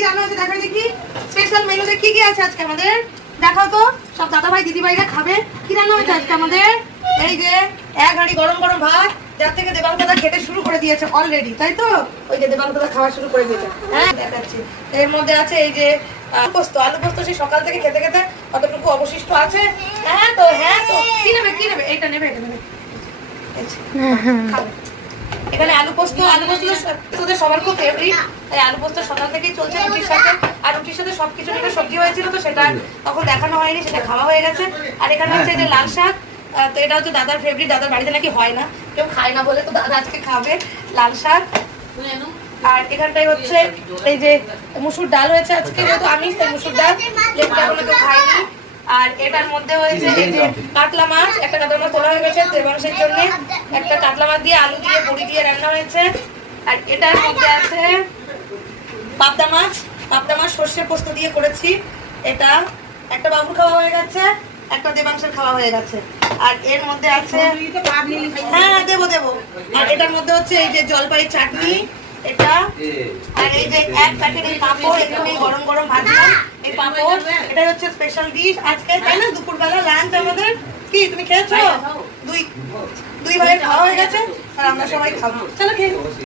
কি রান্না হয়েছে দেখাই দেখি। স্পেশাল মেনুতে কি কি আছে আজকে আমাদের দেখাও তো। সব দাদা ভাই দিদি ভাইরা খাবে। কি রান্না হয়েছে আজকে আমাদের? এই যে এক হাঁড়ি গরম গরম ভাত, যার থেকে দেবাং দাদা খেতে শুরু করে দিয়েছে অলরেডি, তাই তো? ওই যে দেবাং দাদা খাওয়া শুরু করে দিয়েছে। হ্যাঁ দেখাচ্ছি। এর মধ্যে আছে এই যে আলু পোস্ত সেই সকাল থেকে খেতে খেতে কতটুকু অবশিষ্ট আছে। হ্যাঁ তো কি নেবে এইটা নেবে খাবে। এখানে আলু পোস্ত তোদের সবার খুব ফেভারিট। তাই আলু পোস্ত সকাল থেকেই চলছে রুটির সাথে। আর রুটির সাথে সবকিছু একটা সবজি হয়েছিল, তো সেটা তখন দেখানো হয়নি, সেটা খাওয়া হয়ে গেছে। আর এখানে হচ্ছে যে লাল শাক, তো এটা হচ্ছে দাদার ফেভারিট। দাদার বাড়িতে নাকি হয় না, কেউ খায় না বলে, তো দাদা আজকে খাবে লাল শাক। আর এখানটায় হচ্ছে এই যে মুসুর ডাল হয়েছে আজকে, যেহেতু আমি মুসুর ডাল লেবুটা কোনো কেউ খাইনি। আর এটার মধ্যে হয়েছে এই যে কাতলা মাছ, একটা কাতলা মাছ তোলা হয়ে গেছে দেবাংশের জন্য। একটা কাতলা মাছ দিয়ে আলু দিয়ে বড়ি দিয়ে রান্না হয়েছে। আর এটার মধ্যে আছে পাবদা মাছ সর্ষে পোস্ত দিয়ে করেছি। এটা একটা বাবুর খাওয়া হয়ে গেছে, একটা দেবাংশের খাওয়া হয়ে গেছে। আর এর মধ্যে আছে হ্যাঁ দেবো। আর এটার মধ্যে হচ্ছে এই যে জলপাই চাটনি এটা। আর এই যে এক প্যাকেট এই পাঁপড়, এখানে গরম গরম ভাজলাম এই পাঁপড়। এটা হচ্ছে স্পেশাল ডিশ আজকে, তাই না? দুপুরবেলা লাঞ্চ আমাদের। কি তুমি খেয়েছো? দুই ভাইয়ের খাওয়া হয়ে গেছে, আর আমরা সবাই খাবো। চলো খেয়ে